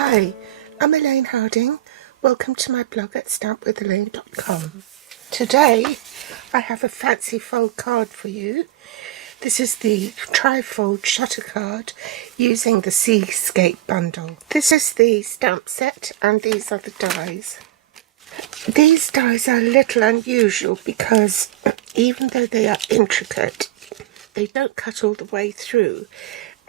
Hi, I'm Elaine Harding. Welcome to my blog at stampwithelaine.com. Today I have a fancy fold card for you. This is the tri-fold shutter card using the Seascape bundle. This is the stamp set and these are the dies. These dies are a little unusual because even though they are intricate, they don't cut all the way through.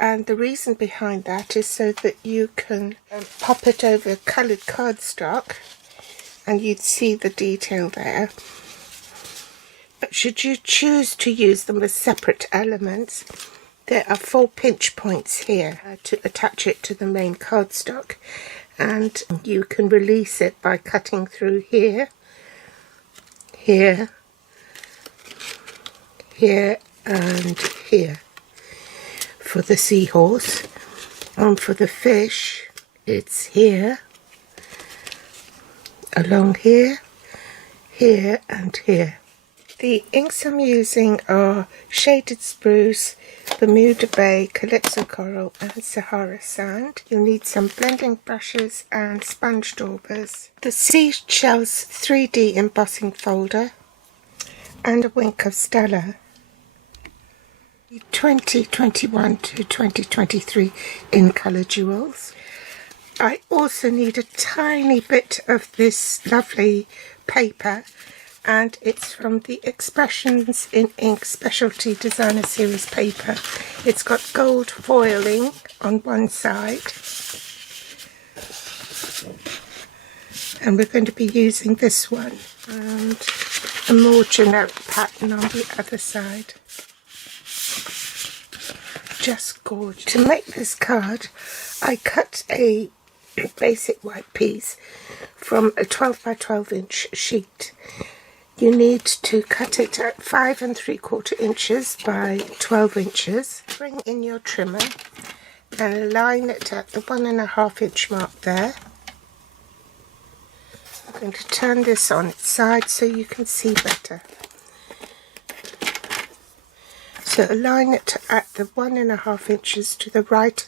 And the reason behind that is so that you can pop it over coloured cardstock and you'd see the detail there. But should you choose to use them as separate elements, there are 4 pinch points here to attach it to the main cardstock. And you can release it by cutting through here, here, here and here. For the seahorse, and for the fish it's here, along here, here and here. The inks I'm using are Shaded Spruce, Bermuda Bay, Calypso Coral and Sahara Sand. You'll need some blending brushes and sponge daubers, the Seashells 3D embossing folder and a wink of Stella. 2021 to 2023 in colour jewels. I also need a tiny bit of this lovely paper, and it's from the Expressions in Ink Specialty Designer Series paper. It's got gold foiling on one side, and we're going to be using this one, and a more generic pattern on the other side. Just gorgeous. To make this card, I cut a basic white piece from a 12 by 12 inch sheet. You need to cut it at 5 3/4 inches by 12 inches. Bring in your trimmer and align it at the 1.5 inch mark there. I'm going to turn this on its side so you can see better. So align it at the 1.5 inches to the right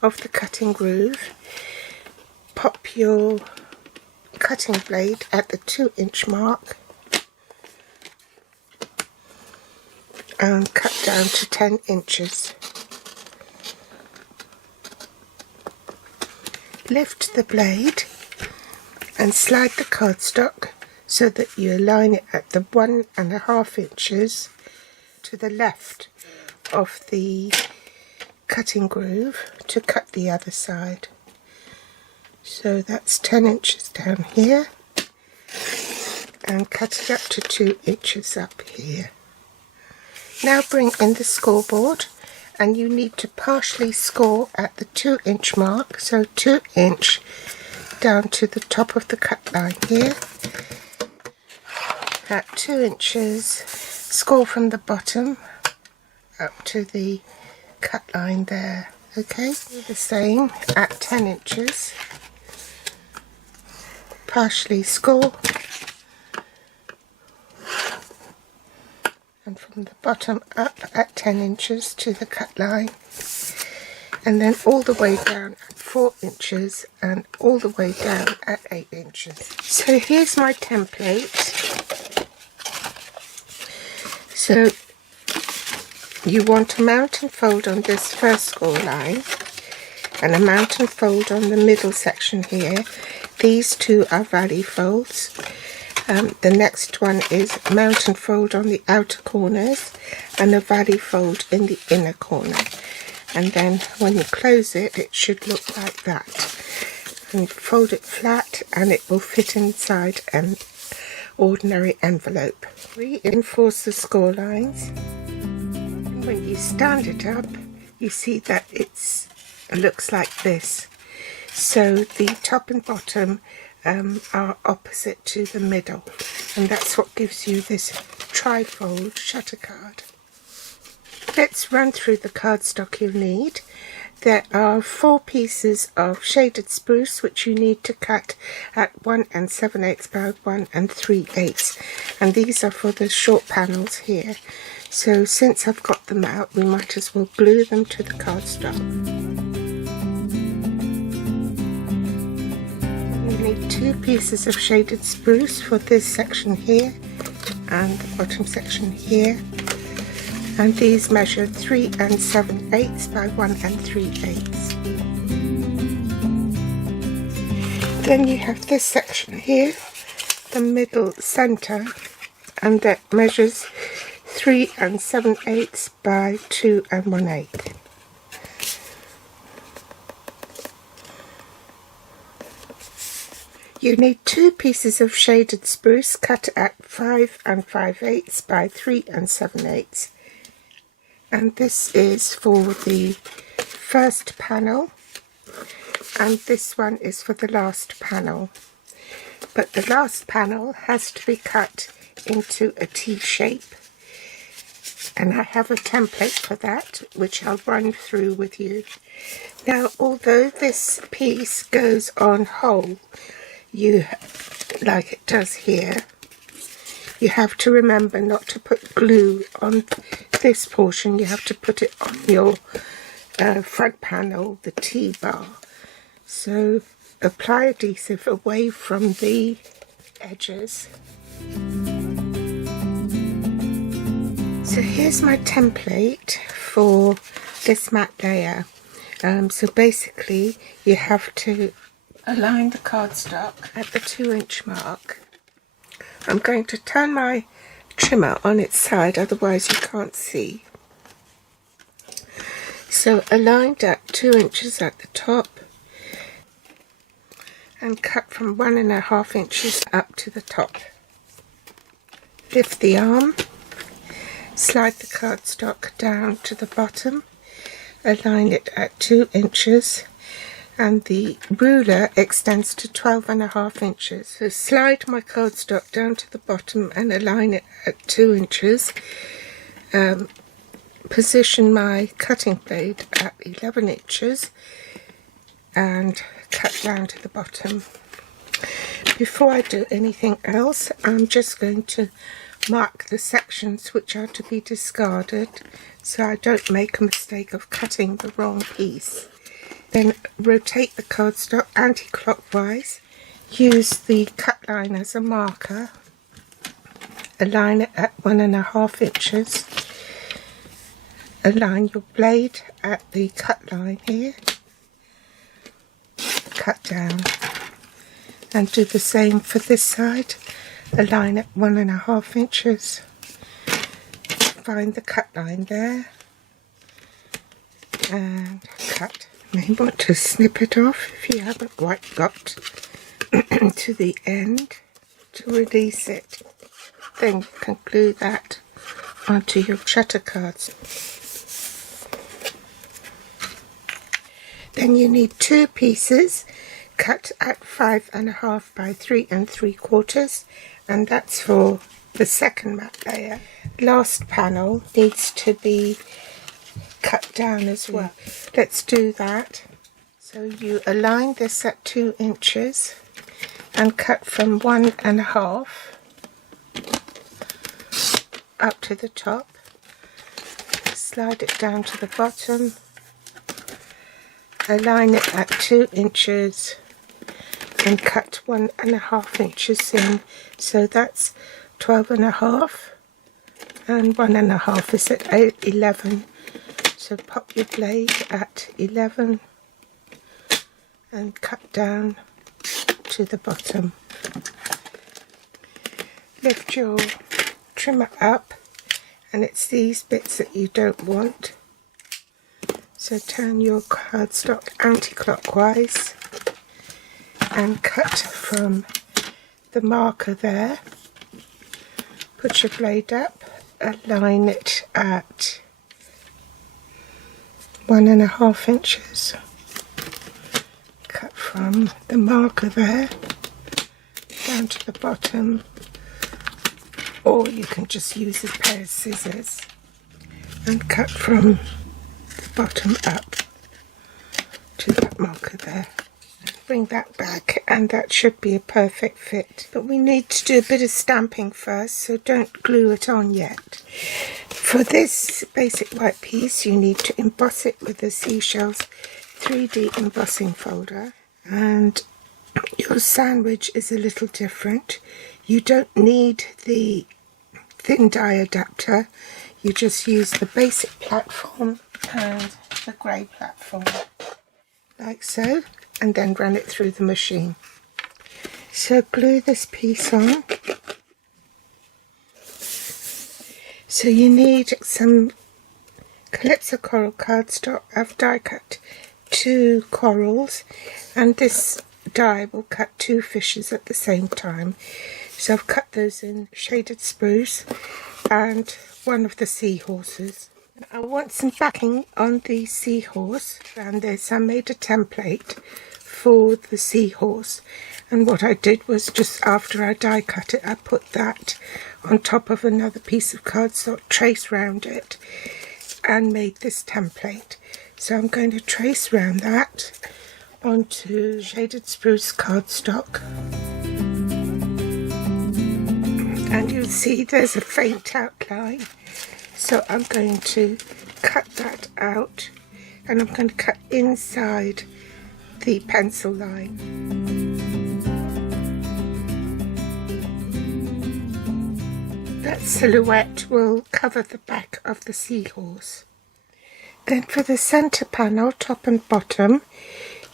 of the cutting groove. Pop your cutting blade at the 2 inch mark and cut down to 10 inches. Lift the blade and slide the cardstock so that you align it at the 1.5 inches to the left of the cutting groove to cut the other side. So that's 10 inches down here, and cut it up to 2 inches up here. Now bring in the scoreboard, and you need to partially score at the 2 inch mark, so 2 inch down to the top of the cut line here. At 2 inches, score from the bottom up to the cut line there. Okay, do the same at 10 inches. Partially score, and from the bottom up at 10 inches to the cut line, and then all the way down at 4 inches and all the way down at 8 inches. So here's my template. So you want a mountain fold on this first score line and a mountain fold on the middle section here. These two are valley folds. The next one is mountain fold on the outer corners and a valley fold in the inner corner. And then when you close it, it should look like that. And fold it flat and it will fit inside an ordinary envelope. Reinforce the score lines. And when you stand it up, you see that it looks like this. So the top and bottom are opposite to the middle, and that's what gives you this tri-fold shutter card. Let's run through the cardstock you'll need. There are 4 pieces of Shaded Spruce which you need to cut at 1 7/8 by 1 3/8, and these are for the short panels here. So since I've got them out, we might as well glue them to the cardstock. need 2 pieces of shaded spruce for this section here and the bottom section here, and these measure 3 7/8 by 1 3/8. Then you have this section here, the middle center, and that measures 3 7/8 by 2 1/8. You need 2 pieces of shaded spruce cut at 5 5/8 by 3 7/8, and this is for the first panel, and this one is for the last panel, but the last panel has to be cut into a T shape, and I have a template for that which I'll run through with you. Now, although this piece goes on whole, like it does here, you have to remember not to put glue on this portion. You have to put it on your front panel, the T-bar. So apply adhesive away from the edges. So here's my template for this mat layer. So basically you have to align the cardstock at the 2-inch mark. I'm going to turn my trimmer on its side, otherwise you can't see. So aligned at 2 inches at the top, and cut from 1 1/2 inches up to the top. Lift the arm, slide the cardstock down to the bottom, align it at 2 inches, and the ruler extends to 12 1/2 inches. So slide my cardstock down to the bottom and align it at 2 inches. Position my cutting blade at 11 inches and cut down to the bottom. Before I do anything else, I'm just going to mark the sections which are to be discarded so I don't make a mistake of cutting the wrong piece. Then rotate the cardstock anti-clockwise, use the cut line as a marker, align it at 1 1/2 inches, align your blade at the cut line here, cut down, and do the same for this side, align at 1 1/2 inches, find the cut line there, and cut. You may want to snip it off if you haven't quite got to the end to release it. Then you can glue that onto your shutter cards. Then you need 2 pieces cut at 5 1/2 by 3 3/4, and that's for the second mat layer. Last panel needs to be cut down as well. Let's do that. So you align this at 2 inches and cut from 1 1/2 up to the top. Slide it down to the bottom, align it at 2 inches and cut 1 1/2 inches in. So that's 12 1/2, and 1 1/2 is at 11. So pop your blade at 11 and cut down to the bottom. Lift your trimmer up, and it's these bits that you don't want. So turn your cardstock anti-clockwise and cut from the marker there. Put your blade up, align it at 1 1/2 inches. Cut from the marker there down to the bottom, or you can just use a pair of scissors and cut from the bottom up to that marker there. Bring that back, and that should be a perfect fit. But we need to do a bit of stamping first, so don't glue it on yet. For this basic white piece, you need to emboss it with the Seashells 3D embossing folder, and your sandwich is a little different. You don't need the thin die adapter. You just use the basic platform and the grey platform, like so, and then run it through the machine. So glue this piece on. So you need some Calypso coral cardstock. I've die cut 2 corals, and this die will cut 2 fishes at the same time. So I've cut those in shaded spruce and one of the seahorses. I want some backing on the seahorse. Around this I made a template for the seahorse, and what I did was, just after I die cut it, I put that on top of another piece of cardstock, traced round it, and made this template. So I'm going to trace round that onto shaded spruce cardstock, and you'll see there's a faint outline. So I'm going to cut that out, and I'm going to cut inside the pencil line. That silhouette will cover the back of the seahorse. Then for the centre panel, top and bottom,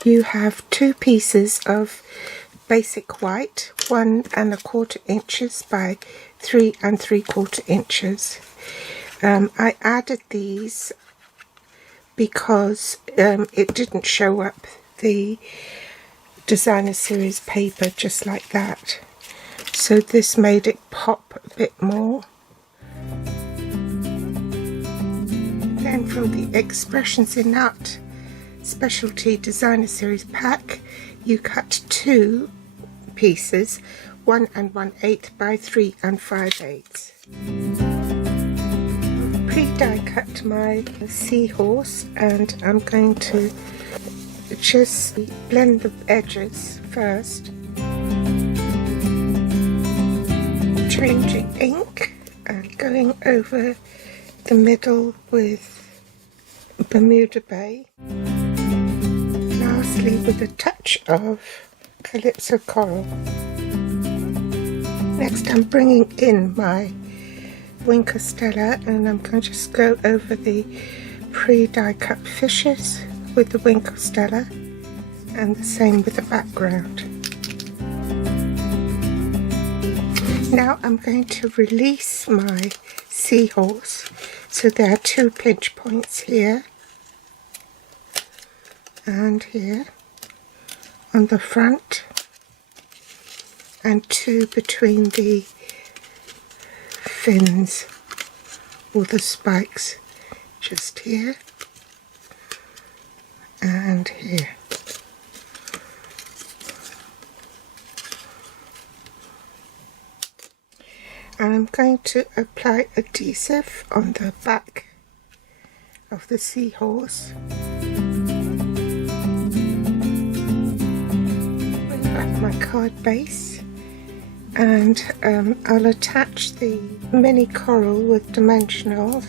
you have 2 pieces of basic white, 1 1/4 inches by 3 3/4 inches. I added these because it didn't show up the designer series paper just like that, so this made it pop a bit more. Then from the Expressions in Art Specialty Designer Series pack, you cut 2 pieces, 1 1/8 by 3 5/8. Pre-die cut my seahorse, and I'm going to just blend the edges first, changing ink and going over the middle with Bermuda Bay, lastly with a touch of Calypso coral. Next I'm bringing in my wing Stella, and I'm going to just go over the pre-die cut fishes with the wing Stella, and the same with the background. Now I'm going to release my seahorse, so there are 2 pinch points here and here on the front, and 2 between the fins or the spikes, just here and here. And I'm going to apply adhesive on the back of the seahorse. Bring back my card base, and I'll attach the mini coral with dimensionals.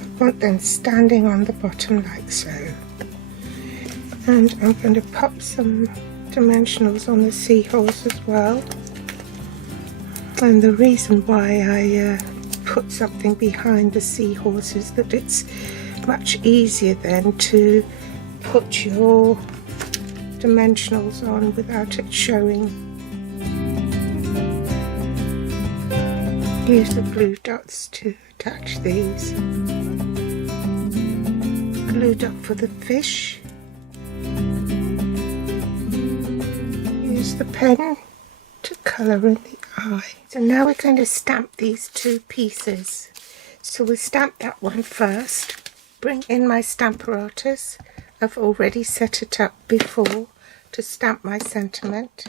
I want them standing on the bottom like so, and I'm going to pop some dimensionals on the seahorse as well. And the reason why I put something behind the seahorse is that it's much easier then to put your dimensionals on without it showing. Use the glue dots to attach these. Glue dot for the fish. Use the pen to colour in the eye. So now we're going to stamp these 2 pieces. So we'll stamp that one first. Bring in my Stamparatus. I've already set it up before to stamp my sentiment.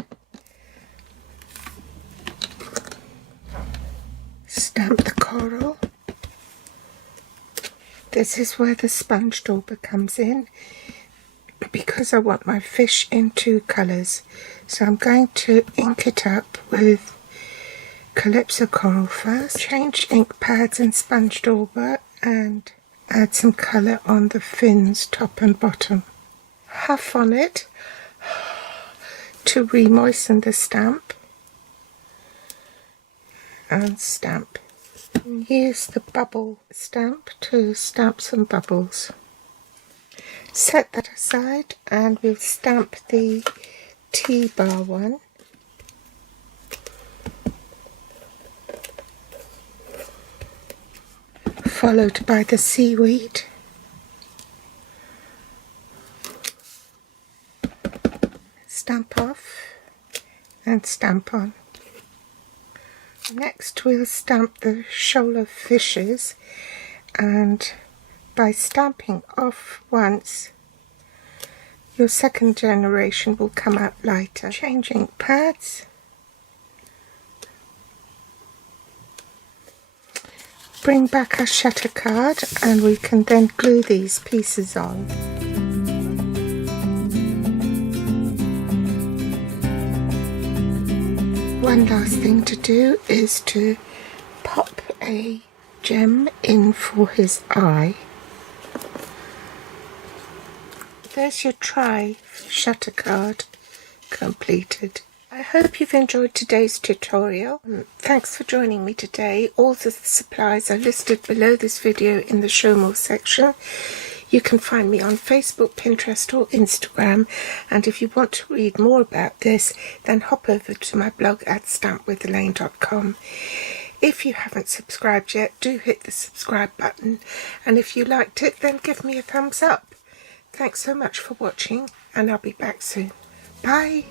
Stamp the coral. This is where the sponge dauber comes in, because I want my fish in 2 colours. So I'm going to ink it up with Calypso coral first. Change ink pads and sponge dauber and add some colour on the fins, top and bottom. Huff on it to re-moisten the stamp and stamp. And use the bubble stamp to stamp some bubbles. Set that aside and we'll stamp the T-bar one. Followed by the seaweed. Stamp off and stamp on. Next we'll stamp the shoal of fishes, and by stamping off once your second generation will come out lighter. Changing pads. Bring back our shutter card and we can then glue these pieces on. One last thing to do is to pop a gem in for his eye. There's your shutter card completed. I hope you've enjoyed today's tutorial. Thanks for joining me today. All the supplies are listed below this video in the Show More section. You can find me on Facebook, Pinterest or Instagram, and if you want to read more about this, then hop over to my blog at stampwithelaine.com. If you haven't subscribed yet, do hit the subscribe button, and if you liked it, then give me a thumbs up. Thanks so much for watching, and I'll be back soon. Bye!